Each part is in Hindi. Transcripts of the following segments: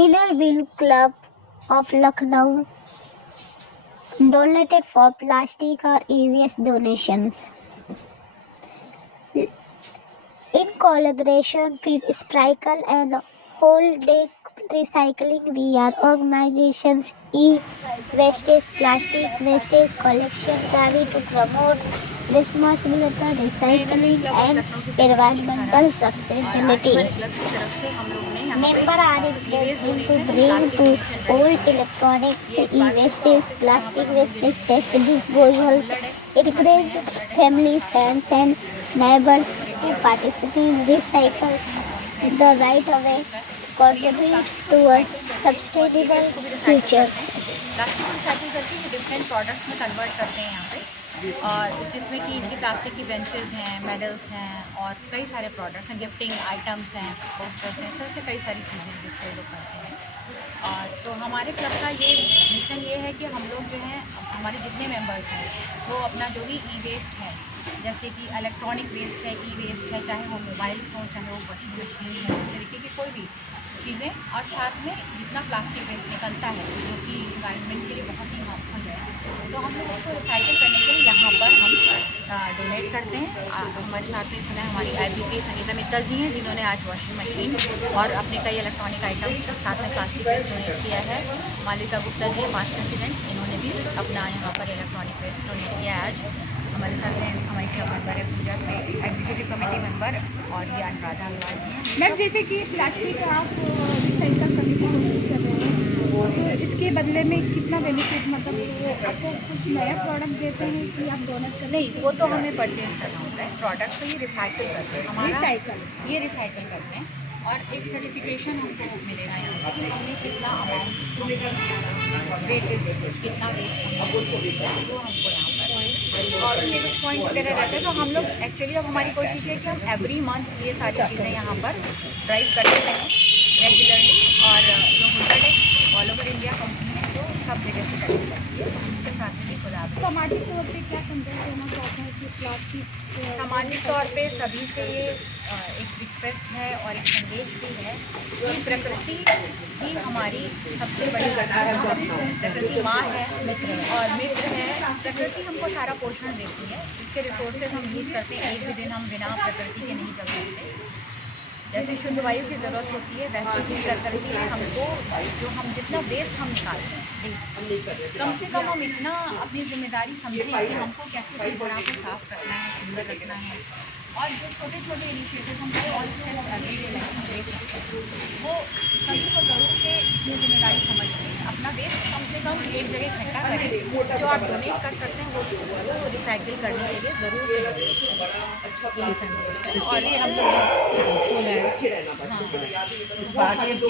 Inner Wheel Club of Lucknow donated for plastic or e-waste donations. In collaboration with Sprinkle and Whole Day Recycling, we are organizations e-wastage plastic wastage collection drive to promote responsible recycling and environmental sustainability. Members are encouraged to bring to old electronics, e-wastage, plastic wastage, safe disposals, encourage family, friends and neighbors to participate, recycle the right way, contribute toward sustainable futures. Plastic recycle करके ये डिफरेंट प्रोडक्ट्स में कन्वर्ट करते हैं यहाँ पे, और जिसमें कि इनके प्लास्टिक की बेंचेस हैं, मेडल्स हैं और कई सारे प्रोडक्ट्स हैं, गिफ्टिंग आइटम्स हैं, पोस्टर्स हैं, तो ऐसे कई सारी चीज़ें जिसको लोग करते हैं। और तो हमारे क्लब का ये मिशन ये है कि हम लोग जो हैं, हमारे जितने मेंबर्स हैं वो अपना जो भी ई वेस्ट है, जैसे कि इलेक्ट्रॉनिक वेस्ट है, ई वेस्ट है, चाहे वो मोबाइल्स हों, चाहे वो वॉशिंग मशीन हो, इस तरीके की कोई भी चीज़ें, और साथ में जितना प्लास्टिक वेस्ट निकलता है जो कि इन्वायरमेंट के लिए बहुत ही हार्मफुल है, तो हम लोग उसको रिसाइकिल करने के लिए यहाँ पर हम डोनेट करते हैं। हमारे साथ में सुना है हमारी IBP संगीता मित्तल जी हैं, जिन्होंने आज वॉशिंग मशीन और अपने कई इलेक्ट्रॉनिक आइटम्स साथ में प्लास्टिक वेस्ट डोनेट किया है। मालिका गुप्ता जी पास्ट प्रेसिडेंट, इन्होंने भी अपना यहाँ पर इलेक्ट्रॉनिक वेस्ट डोनेट किया है आज। हमारे साथ में हमारी क्लब मेंबर है पूजा से, एग्जीक्यूटिव कमेटी मेंबर, और ये अनुराधा अग्रवाल जी हैं। मैम, जैसे कि प्लास्टिक आप रिसाइकल करने की कोशिश कर रहे हैं, तो इसके बदले में कितना बेनिफिट, मतलब आपको कुछ नया प्रोडक्ट देते हैं कि आप डोनेट कर? नहीं, वो तो हमें परचेज करना होता है प्रोडक्ट, तो ये रिसाइकिल करते हैं, हमारा ये रिसाइकिल करते हैं, और एक सर्टिफिकेशन हमको मिलेगा यहाँ से कि हमने कितना अमाउंट वेटेज, कितना वेस्ट वो हमको यहाँ पर, और उसके कुछ पॉइंट्स वगैरह रहते हैं। तो हम लोग एक्चुअली अब हमारी कोशिश है कि हम एवरी मंथ ये सारी चीज़ें यहाँ पर ड्राइव करते रहें रेगुलरली, और जो हुनर है ऑल ओवर इंडिया कंपनी है जो सब जगह से करती है, उसके साथ में भी कोलैब। सामाजिक तौर पे क्या संदेश देना चाहते हैं कि प्लास्टिक सामाजिक तौर पे सभी से ये एक रिक्वेस्ट है और एक संदेश भी है कि प्रकृति ही हमारी सबसे बड़ी प्रकृति माँ है और मित्र है। प्रकृति हमको सारा पोषण देती है, इसके रिसोर्सेज हम यूज़ करते हैं, एक भी दिन हम बिना प्रकृति के नहीं चल सकते। जैसे शुद्ध वायु की ज़रूरत होती है, वैसे ही प्रकृति में हमको जो हम जितना वेस्ट हम निकालते हैं, कम से कम हम इतना अपनी जिम्मेदारी समझें कि हमको कैसे अपनी जगह को साफ रखना है, सुंदर रखना है, और जो छोटे छोटे इनिशिएटिव हम ऑल स्टेप्स एवरीडे लाइफ में ले सकते हैं, वो सभी को ज़रूर से अपनी जिम्मेदारी समझ के अपना वेस्ट कम से कम एक जगह इकट्ठा करें, जो आप डोनेट कर सकते हैं वो रिसाइकिल करने के लिए ज़रूर से यही संदेश है। और ये हम इस बार के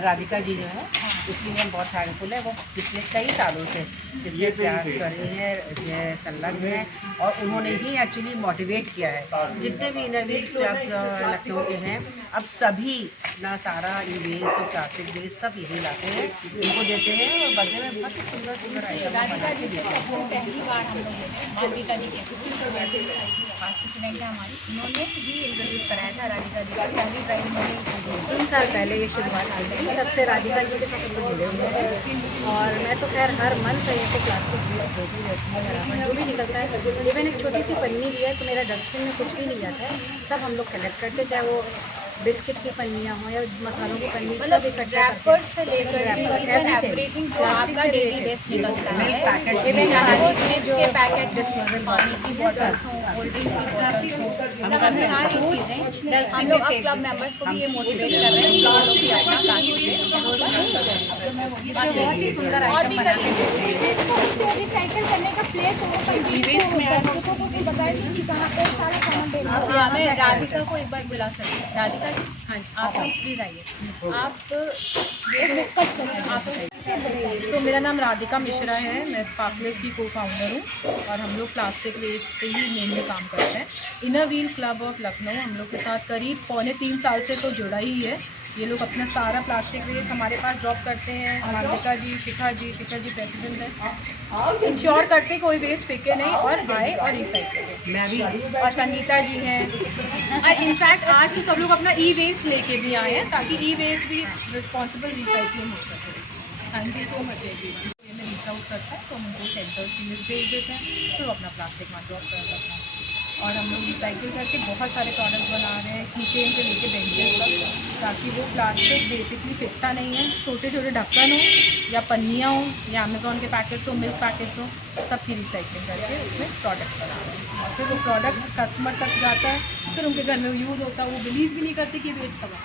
राधिका जी जो है इसलिए हम बहुत थैंकफुल है, वो पिछले कई सालों से इसलिए प्रयास कर रही है, संलग्न है, और उन्होंने ही एक्चुअली मोटिवेट किया है। जितने भी इनर व्हील क्लब्स लखनऊ के हैं, अब सभी अपना सारा ई वेस्ट और प्लास्टिक वेस्ट सब यही लाते हैं, इनको देते हैं, और बदले में बहुत ही सुंदर सुंदर आइटम राधिका जी से पहली बार हम लोग राधिका जी के पास प्रेसिडेंट है हमारी, उन्होंने ही इंट्रोड्यूस कराया था राधिका जी का पहली ड्राइव उन्होंने 3 साल पहले ये शुरुआत की थी, तब से राधिका जी के साथ जुड़े हुए हैं। और मैं तो खैर हर मंथ ऐसे प्लास्टिक वेस्ट देती रहती हूँ, बराबर जो भी निकलता है, इवन एक छोटी सी पन्नी भी है तो मेरा डस्टबिन में कुछ भी नहीं जाता है, सब हम लोग कलेक्ट करते, चाहे वो बिस्किट की पन्नियाँ हो या मसालों की पन्नी, सब इकट्ठा रैपर्स से लेकर एवरीथिंग जो आपका डेली वेस्ट निकलता है, इवन वो चिप्स के पैकेट, पानी की बॉटल हो, कोल्ड ड्रिंक की बॉटल हो, सारी चीज़ें हम लोग अब क्लब मेंबर्स को भी ये मोटिवेट कर रहे हैं कि लोग भी अपना प्लास्टिक बहुत ही सुंदर आइटम बनाते हैं। रिसाइकिल करने का प्लेस दर्शकों को भी बताएं कि कहाँ पर सारे सामान देना। हाँ, मैं राधिका को एक बार बुला सकती हूँ। राधिका जी, हाँ, आप प्लीज़ आइए। तो मेरा नाम राधिका मिश्रा है, मैं स्पार्कलेट की को फाउंडर हूँ, और हम लोग प्लास्टिक वेस्ट पे ही मेनली काम करते हैं। Inner wheel club of Lucknow हम लोग के साथ करीब 3.25 साल से तो जुड़ा ही है, ये लोग अपना सारा प्लास्टिक वेस्ट हमारे पास ड्रॉप करते हैं। मालविका जी, शिखा जी प्रेसिडेंट है, इंश्योर करते कोई वेस्ट फेंके नहीं और आए और रिसाइकिल। मैं भी और संगीता जी हैं, और इनफैक्ट आज तो सब लोग अपना ई वेस्ट लेके भी आए हैं ताकि ई वेस्ट भी रिस्पॉन्सिबल रिसाइकलिंग हो सके। Thank you so much everyone. हमें रीच आउट करता है तो हम उनको सेंटर्स की लिस्ट भेज देते हैं, तो वो अपना प्लास्टिक वहाँ ड्रॉप कर देते हैं। और हम लोग रिसाइकिल करके बहुत सारे प्रोडक्ट्स बना रहे हैं, कीचेन से लेके बेंचेस तक, ताकि वो प्लास्टिक बेसिकली फिकता नहीं है। छोटे छोटे ढक्कन हो या पन्नियाँ हो या अमेज़ॉन के पैकेट्स हो, मिल्क पैकेट्स हो, सबकी रिसाइकलिंग करके उसमें प्रोडक्ट्स बना रहे हैं। और फिर वो प्रोडक्ट कस्टमर तक जाता है, फिर उनके घर में यूज़ होता है, वो बिलीव भी नहीं करते कि वेस्ट कमा।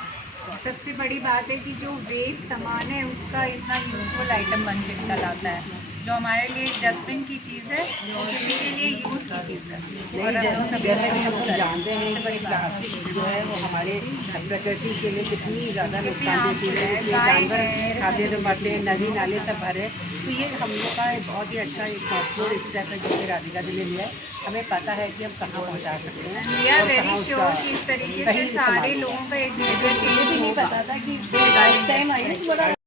सबसे बड़ी बात है कि जो वेस्ट सामान है उसका इतना यूज़फुल आइटम बन के निकल आता है। जो हमारे लिए डस्टबिन की चीज़ है वो किसी के लिए यूज़ की चीज़ है। और हम लोग सभी जैसे कि हम लोग जानते हैं कि प्लास्टिक जो है वो हमारे प्रकृति के लिए कितनी ज़्यादा नुकसान देती है। इसलिए जानवर खाते तो मरते हैं, नदी नाले सब भरे। तो ये हम लोग का एक बहुत ही अच्छा एक महत्वपूर्ण स्टेप है जो कि राधिका जी ने लिया है। हमें पता है कि हम कहाँ पहुँचा सकते हैं। वी आर और वेरी कहाँ श्योर उसका कि इस तरीके सही से इस्तेमाल सारे लोगों का एक बिहेवियर चेंज नहीं होगा। पता था कि टाइम आई